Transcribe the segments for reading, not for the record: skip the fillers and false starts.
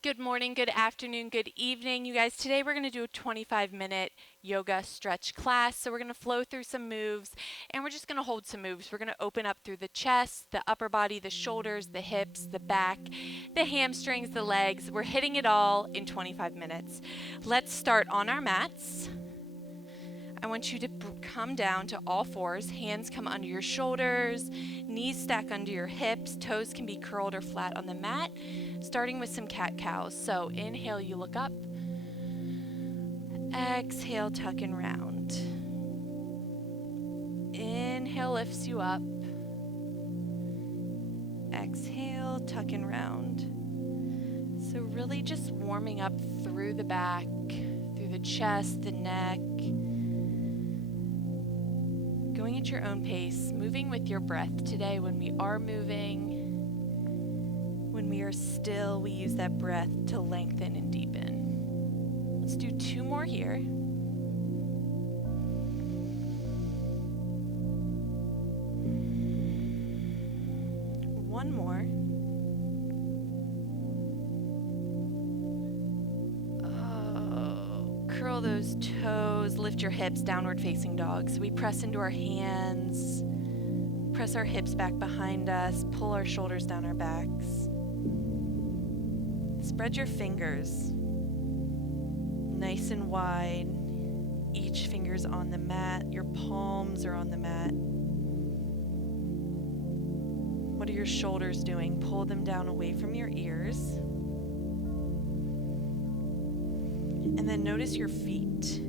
Good morning, good afternoon, good evening. You guys, today we're going to do a 25-minute yoga stretch class. So we're going to flow through some moves and we're just going to hold some moves. We're going to open up through the chest, the upper body, the shoulders, the hips, the back, the hamstrings, the legs. We're hitting it all in 25 minutes. Let's start on our mats. I want you to come down to all fours. Hands come under your shoulders, knees stack under your hips, toes can be curled or flat on the mat, starting with some cat-cows. So inhale, you look up. Exhale, tuck and round. Inhale lifts you up. Exhale, tuck and round. So really just warming up through the back, through the chest, the neck. Going at your own pace, moving with your breath today. When we are moving, when we are still, we use that breath to lengthen and deepen. Let's do two more here. One more. Curl those toes, lift your hips, downward facing dog. So we press into our hands, press our hips back behind us, pull our shoulders down our backs. Spread your fingers nice and wide. Each finger's on the mat, your palms are on the mat. What are your shoulders doing? Pull them down away from your ears. And then notice your feet.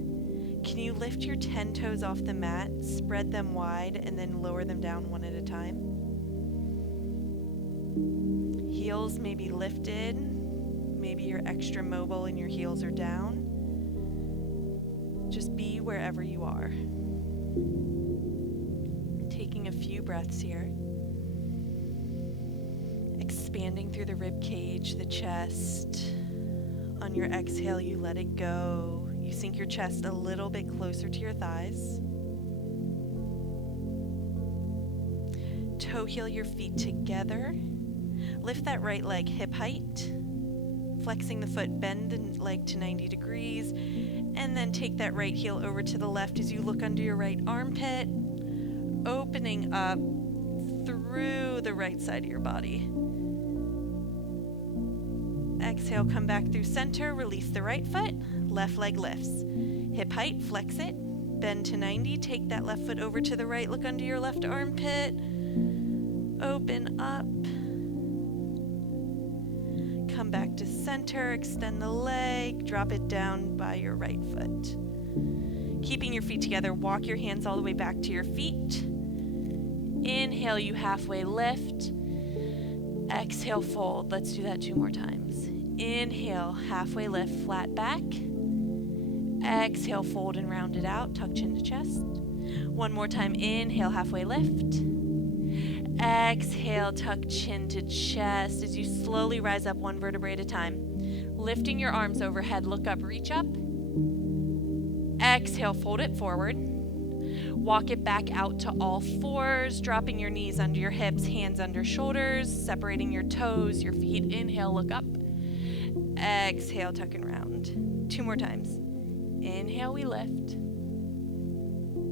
Can you lift your 10 toes off the mat, spread them wide, and then lower them down one at a time? Heels may be lifted. Maybe you're extra mobile and your heels are down. Just be wherever you are. Taking a few breaths here. Expanding through the rib cage, the chest. On your exhale, you let it go. You sink your chest a little bit closer to your thighs. Toe heel your feet together. Lift that right leg hip height. Flexing the foot, bend the leg to 90 degrees. And then take that right heel over to the left as you look under your right armpit. Opening up through the right side of your body. Exhale, come back through center, release the right foot, left leg lifts. Hip height, flex it, bend to 90, take that left foot over to the right, look under your left armpit, open up. Come back to center, extend the leg, drop it down by your right foot. Keeping your feet together, walk your hands all the way back to your feet. Inhale, you halfway lift. Exhale, fold. Let's do that two more times. Inhale, halfway lift, flat back. Exhale, fold and round it out, tuck chin to chest. One more time, inhale, halfway lift. Exhale, tuck chin to chest as you slowly rise up one vertebrae at a time. Lifting your arms overhead, look up, reach up. Exhale, fold it forward. Walk it back out to all fours, dropping your knees under your hips, hands under shoulders, separating your toes, your feet. Inhale, look up. Exhale, tuck and round. Two more times. Inhale, we lift.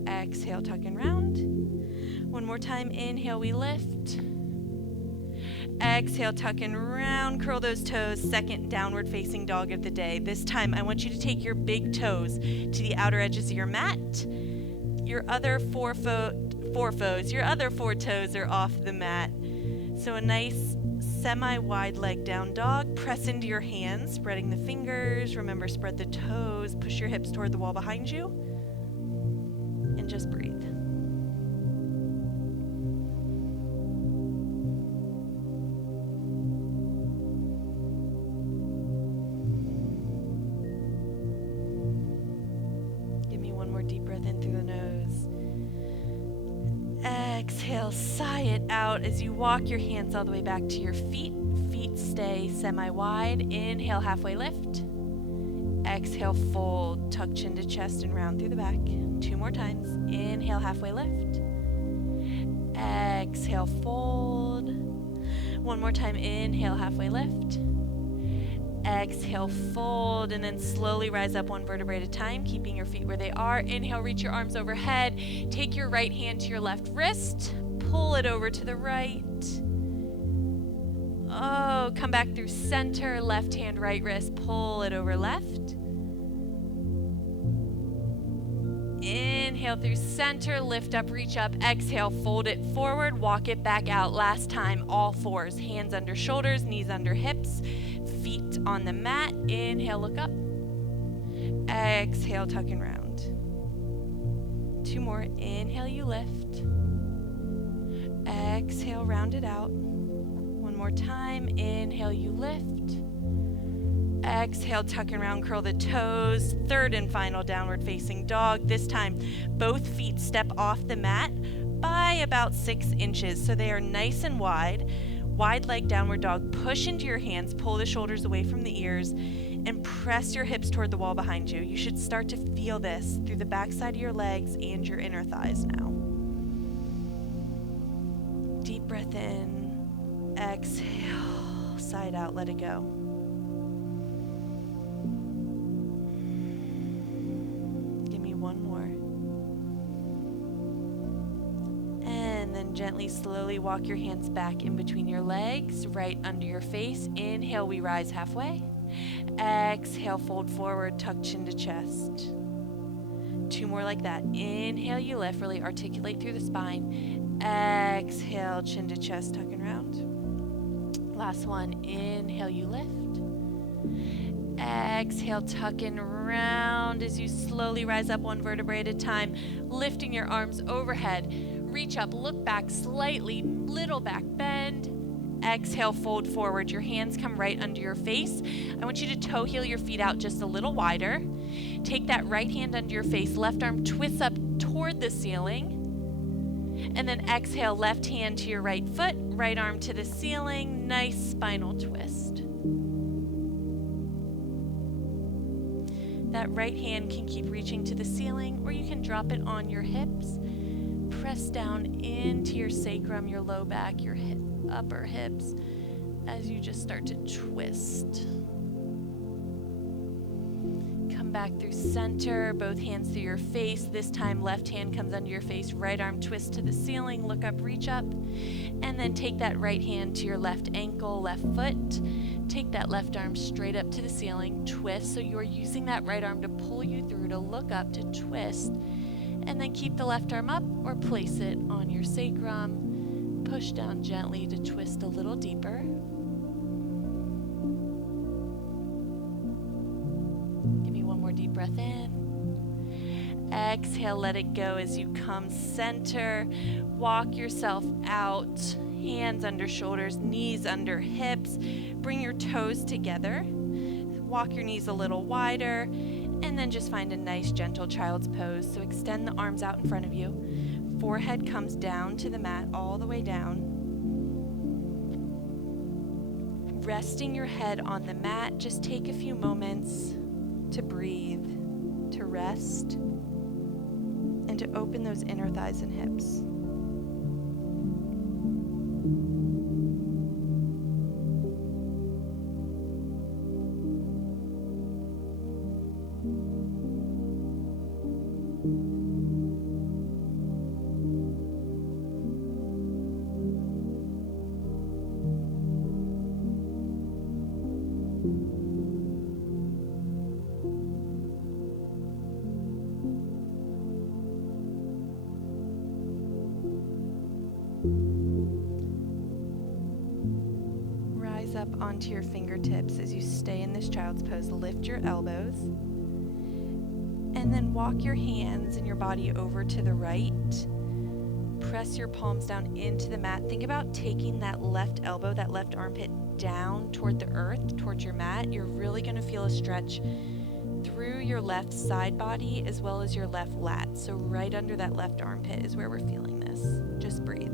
Exhale, tuck and round. One more time. Inhale, we lift. Exhale, tuck and round. Curl those toes. Second downward facing dog of the day. This time, I want you to take your big toes to the outer edges of your mat. Your other four toes are off the mat. So a nice semi-wide leg down dog. Press into your hands, spreading the fingers. Remember, spread the toes. Push your hips toward the wall behind you. And just breathe. Give me one more deep breath in through the nose. Exhale, sigh it out as you walk your hands all the way back to your feet. Feet stay semi-wide. Inhale, halfway lift. Exhale, fold, tuck chin to chest and round through the back. Two more times. Inhale, halfway lift. Exhale, fold. One more time. Inhale, halfway lift. Exhale, fold, and then slowly rise up one vertebrae at a time, keeping your feet where they are. Inhale, reach your arms overhead. Take your right hand to your left wrist. Pull it over to the right. Oh, come back through center. Left hand, right wrist. Pull it over left. Inhale through center, lift up, reach up, exhale, fold it forward, walk it back out. Last time, all fours, hands under shoulders, knees under hips, feet on the mat. Inhale, look up. Exhale, tuck and round. 2 more. Inhale, you lift. Exhale, round it out. 1 more time. Inhale, you lift. Exhale, tuck and round, curl the toes. 3rd and final downward facing dog. This time, both feet step off the mat by about 6 inches. So they are nice and wide. Wide leg downward dog. Push into your hands, pull the shoulders away from the ears, and press your hips toward the wall behind you. You should start to feel this through the backside of your legs and your inner thighs now. Deep breath in. Exhale. Side out, let it go. Gently, slowly walk your hands back in between your legs, right under your face. Inhale, we rise halfway. Exhale, fold forward, tuck chin to chest. 2 more like that. Inhale, you lift, really articulate through the spine. Exhale, chin to chest, tuck and round. Last one. Inhale, you lift. Exhale, tuck and round as you slowly rise up 1 vertebrae at a time, lifting your arms overhead. Reach up, look back slightly, little back bend. Exhale, fold forward. Your hands come right under your face. I want you to toe heel your feet out just a little wider. Take that right hand under your face, left arm twists up toward the ceiling. And then exhale, left hand to your right foot, right arm to the ceiling. Nice spinal twist. That right hand can keep reaching to the ceiling, or you can drop it on your hips. Press down into your sacrum, your low back, your upper hips as you just start to twist. Come back through center, both hands through your face. This time, left hand comes under your face, right arm twist to the ceiling, look up, reach up, and then take that right hand to your left ankle, left foot. Take that left arm straight up to the ceiling, twist. So you're using that right arm to pull you through, to look up, to twist. And then keep the left arm up or place it on your sacrum. Push down gently to twist a little deeper. Give me 1 more deep breath in. Exhale, let it go as you come center. Walk yourself out. Hands under shoulders, knees under hips. Bring your toes together. Walk your knees a little wider. And then just find a nice gentle child's pose. So extend the arms out in front of you. Forehead comes down to the mat, all the way down. Resting your head on the mat, just take a few moments to breathe, to rest, and to open those inner thighs and hips. Up onto your fingertips as you stay in this child's pose. Lift your elbows and then walk your hands and your body over to the right. Press your palms down into the mat. Think about taking that left elbow, that left armpit down toward the earth, towards your mat. You're really going to feel a stretch through your left side body as well as your left lat. So right under that left armpit is where we're feeling this. Just breathe.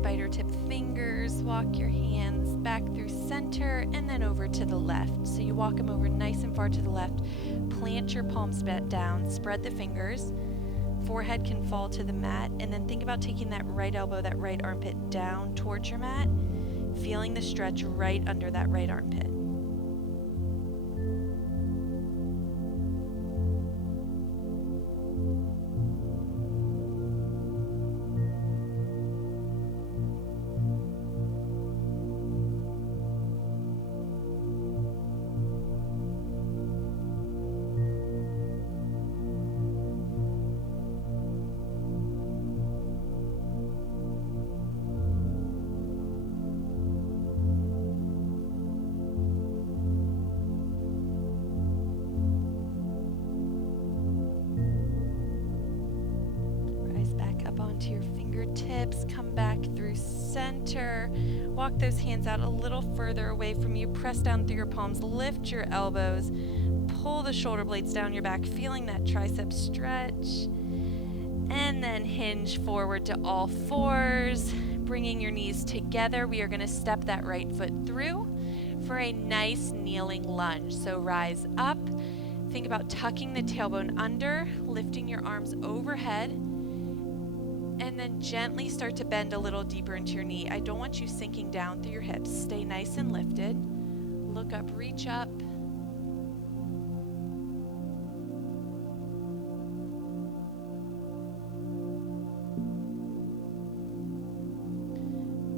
spider tip fingers. Walk your hands back through center and then over to the left. So you walk them over nice and far to the left. Plant your palms down, spread the fingers. Forehead can fall to the mat, and then think about taking that right elbow, that right armpit down towards your mat, feeling the stretch right under that right armpit. Onto your fingertips, come back through center, walk those hands out a little further away from you, press down through your palms, lift your elbows, pull the shoulder blades down your back, feeling that tricep stretch, and then hinge forward to all fours, bringing your knees together. We are going to step that right foot through for a nice kneeling lunge. So rise up, think about tucking the tailbone under, lifting your arms overhead, and then gently start to bend a little deeper into your knee. I don't want you sinking down through your hips. Stay nice and lifted. Look up, reach up.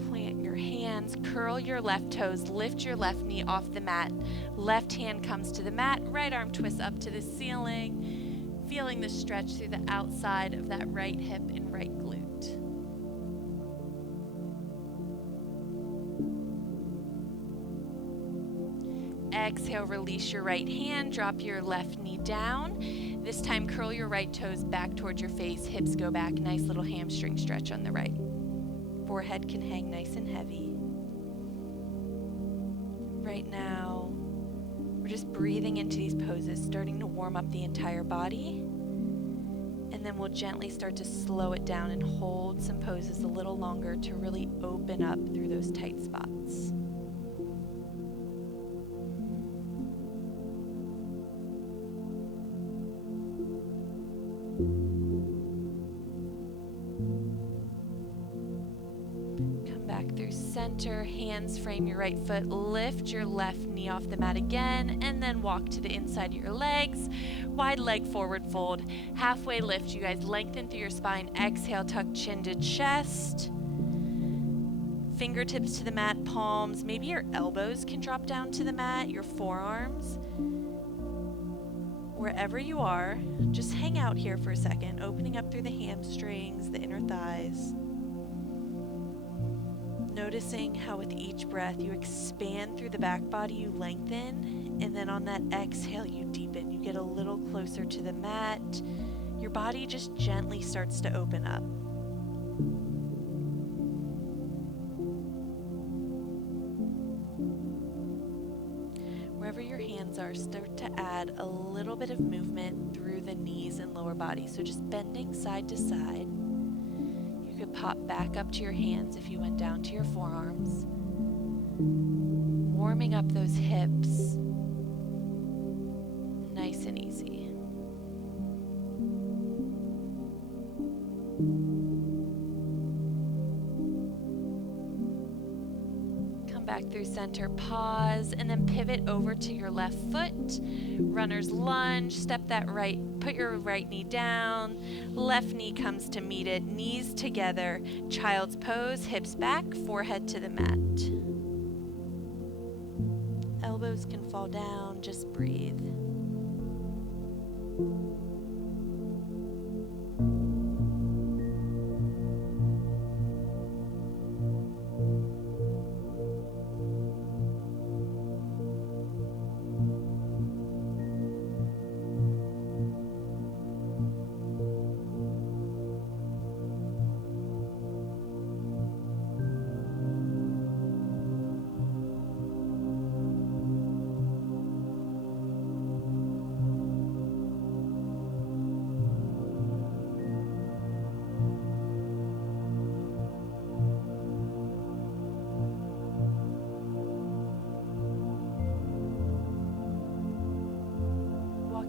Plant your hands, curl your left toes, lift your left knee off the mat. Left hand comes to the mat, right arm twists up to the ceiling, feeling the stretch through the outside of that right hip and right glute. Exhale, release your right hand, drop your left knee down. This time, curl your right toes back towards your face, hips go back, nice little hamstring stretch on the right. Forehead can hang nice and heavy. Right now, we're just breathing into these poses, starting to warm up the entire body. And then we'll gently start to slow it down and hold some poses a little longer to really open up through those tight spots. Come back through center, hands frame your right foot, lift your left knee off the mat again, and then walk to the inside of your legs. Wide leg forward fold, halfway lift, you guys lengthen through your spine. Exhale, tuck chin to chest. Fingertips to the mat, palms. Maybe your elbows can drop down to the mat, your forearms. Wherever you are, just hang out here for a second, opening up through the hamstrings, the inner thighs. Noticing how with each breath you expand through the back body, you lengthen, and then on that exhale you deepen. You get a little closer to the mat. Your body just gently starts to open up. Wherever your hands are, start to add a little bit of movement through the knees and lower body. So just bending side to side. You could pop back up to your hands if you went down to your forearms. Warming up those hips. Nice and easy. Come back through center, pause, and then pivot over to your left foot. Runner's lunge, step that right, put your right knee down, left knee comes to meet it, knees together, child's pose, hips back, forehead to the mat. Elbows can fall down, just breathe.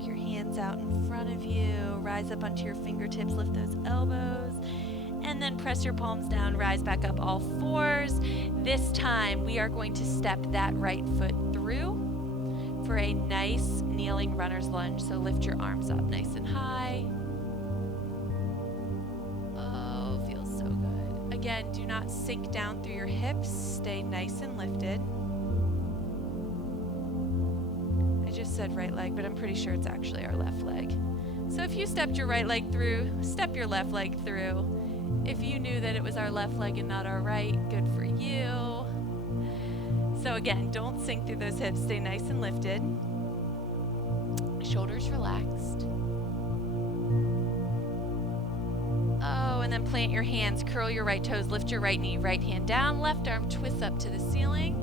walk your hands out in front of you, rise up onto your fingertips, lift those elbows, and then press your palms down, rise back up all fours. This time we are going to step that right foot through for a nice kneeling runner's lunge. So lift your arms up nice and high. Oh, feels so good. Again, do not sink down through your hips. Stay nice and lifted. I just said right leg, but I'm pretty sure it's actually our left leg. So if you stepped your right leg through, step your left leg through. If you knew that it was our left leg and not our right, good for you. So again, don't sink through those hips. Stay nice and lifted. Shoulders relaxed. Oh, and then plant your hands, curl your right toes, lift your right knee, right hand down, left arm twists up to the ceiling.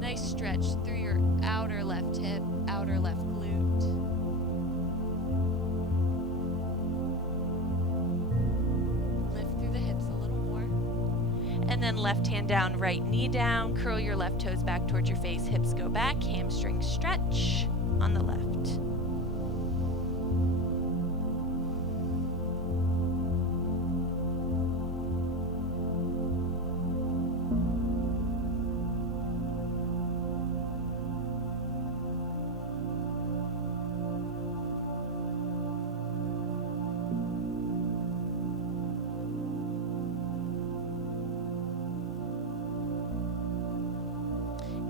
Nice stretch through your outer left hip, outer left glute. And then left hand down, right knee down, curl your left toes back towards your face, hips go back, hamstring stretch on the left.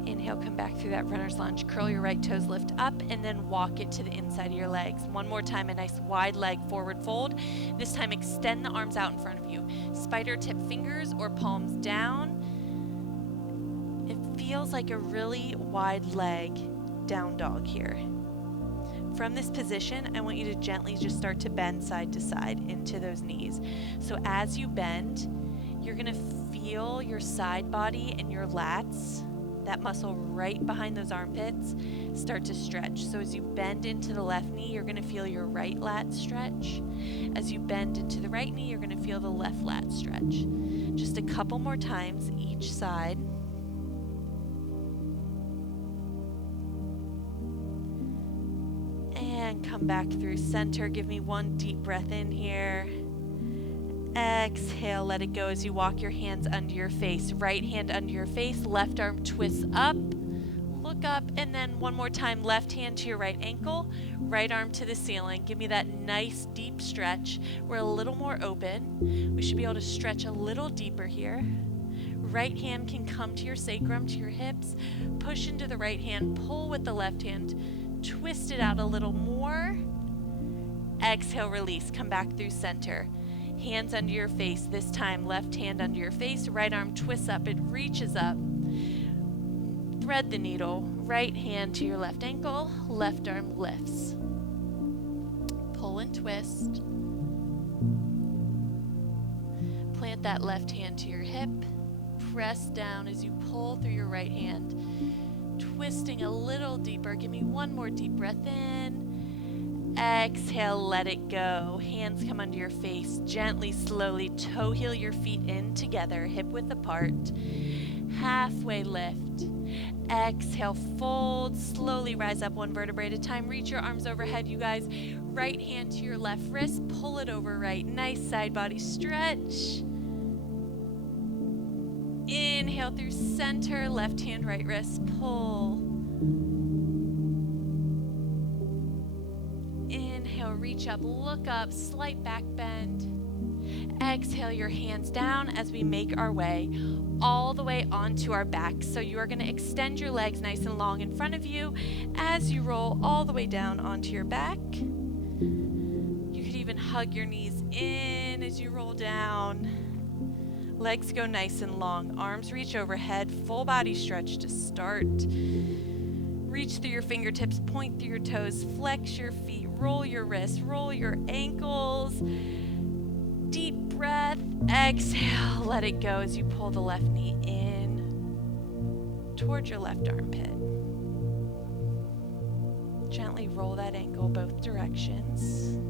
Inhale, come back through that runner's lunge. Curl your right toes, lift up, and then walk it to the inside of your legs. One more time, a nice wide leg forward fold. This time, extend the arms out in front of you. Spider tip fingers or palms down. It feels like a really wide leg down dog here. From this position, I want you to gently just start to bend side to side into those knees. So as you bend, you're going to feel your side body and your lats, that muscle right behind those armpits, start to stretch. So as you bend into the left knee, you're going to feel your right lat stretch. As you bend into the right knee, you're going to feel the left lat stretch. Just a couple more times each side. And come back through center. Give me one deep breath in here. Exhale, let it go as you walk your hands under your face. Right hand under your face, left arm twists up, look up, and then one more time, left hand to your right ankle, right arm to the ceiling. Give me that nice deep stretch. We're a little more open. We should be able to stretch a little deeper here. Right hand can come to your sacrum, to your hips. Push into the right hand, pull with the left hand, twist it out a little more. Exhale, release, come back through center. Hands under your face. This time, left hand under your face, right arm twists up, it reaches up. Thread the needle, right hand to your left ankle, left arm lifts. Pull and twist. Plant that left hand to your hip. Press down as you pull through your right hand. Twisting a little deeper. Give me one more deep breath in. Exhale, let it go. Hands come under your face. Gently, slowly toe heel your feet in together, hip width apart. Halfway lift. Exhale, fold. Slowly rise up one vertebrae at a time. Reach your arms overhead, you guys. Right hand to your left wrist. Pull it over right. Nice side body stretch. Inhale through center. Left hand, right wrist. Pull. Inhale, reach up, look up, slight back bend. Exhale your hands down as we make our way all the way onto our back. So you are going to extend your legs nice and long in front of you as you roll all the way down onto your back. You could even hug your knees in as you roll down. Legs go nice and long. Arms reach overhead. Full body stretch to start. Reach through your fingertips, point through your toes, flex your feet, roll your wrists, roll your ankles. Deep breath. Exhale. Let it go as you pull the left knee in towards your left armpit. Gently roll that ankle both directions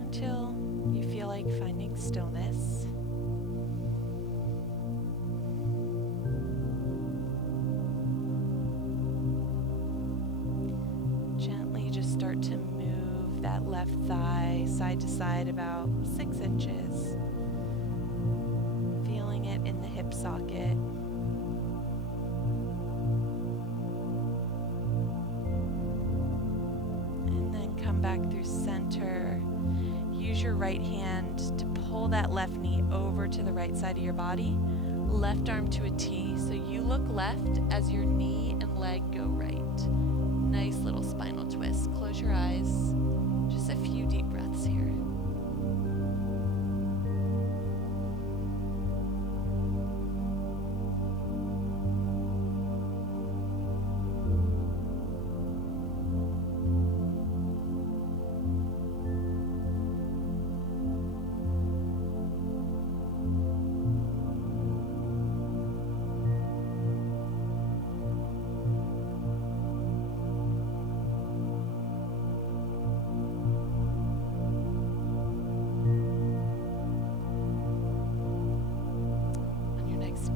until you feel like finding stillness. start to move that left thigh side to side about 6 inches. Feeling it in the hip socket. And then come back through center. Use your right hand to pull that left knee over to the right side of your body. Left arm to a T, so you look left as your knee and leg go right. Nice little spinal twist. Close your eyes. Just a few deep breaths here.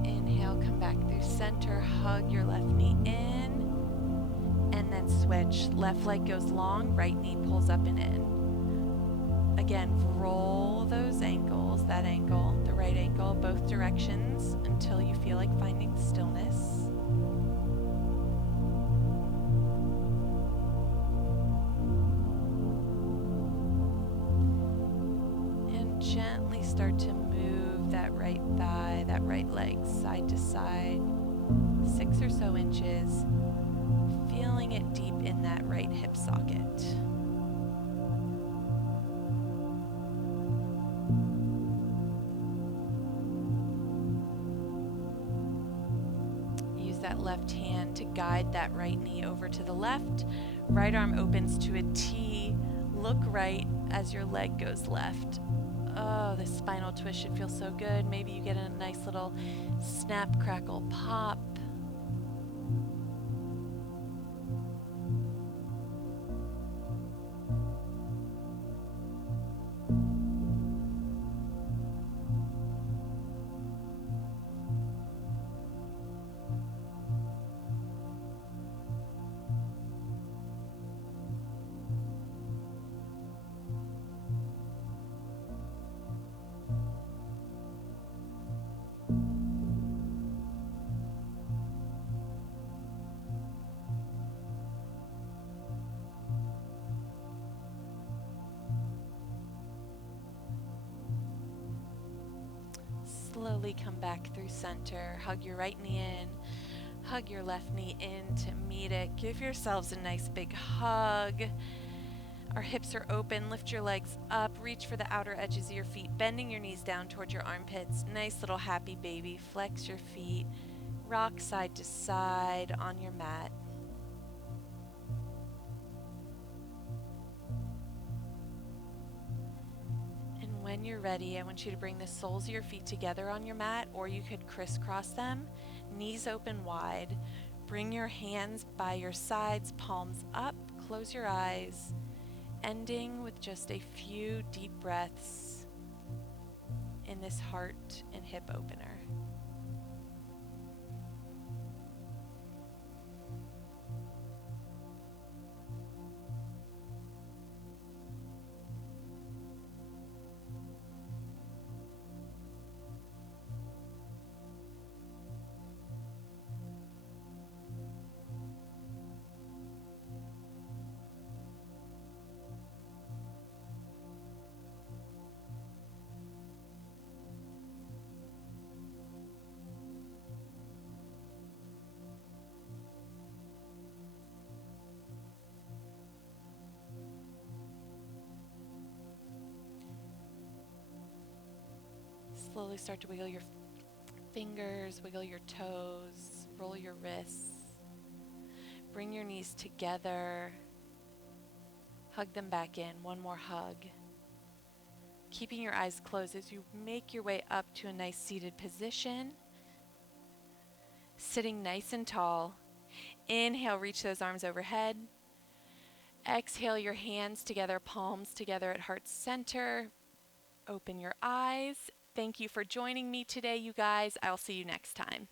Inhale, come back through center, hug your left knee in, and then switch. Left leg goes long, right knee pulls up and in. Again, roll those ankles, that ankle, the right ankle, both directions until you feel like finding stillness. And gently start to move that right thigh, that right leg side to side, 6 or so inches, feeling it deep in that right hip socket. Use that left hand to guide that right knee over to the left. Right arm opens to a T. Look right as your leg goes left. Oh, this spinal twist should feel so good. Maybe you get a nice little snap, crackle, pop. Slowly come back through center. Hug your right knee in. Hug your left knee in to meet it. Give yourselves a nice big hug. Our hips are open. Lift your legs up. Reach for the outer edges of your feet, bending your knees down towards your armpits. Nice little happy baby. Flex your feet. Rock side to side on your mat. When you're ready, I want you to bring the soles of your feet together on your mat, or you could crisscross them, knees open wide. Bring your hands by your sides, palms up, close your eyes, ending with just a few deep breaths in this heart and hip opener. Slowly start to wiggle your fingers, wiggle your toes, roll your wrists. Bring your knees together. Hug them back in. One more hug. Keeping your eyes closed as you make your way up to a nice seated position. Sitting nice and tall. Inhale, reach those arms overhead. Exhale, your hands together, palms together at heart center. Open your eyes. Thank you for joining me today, you guys. I'll see you next time.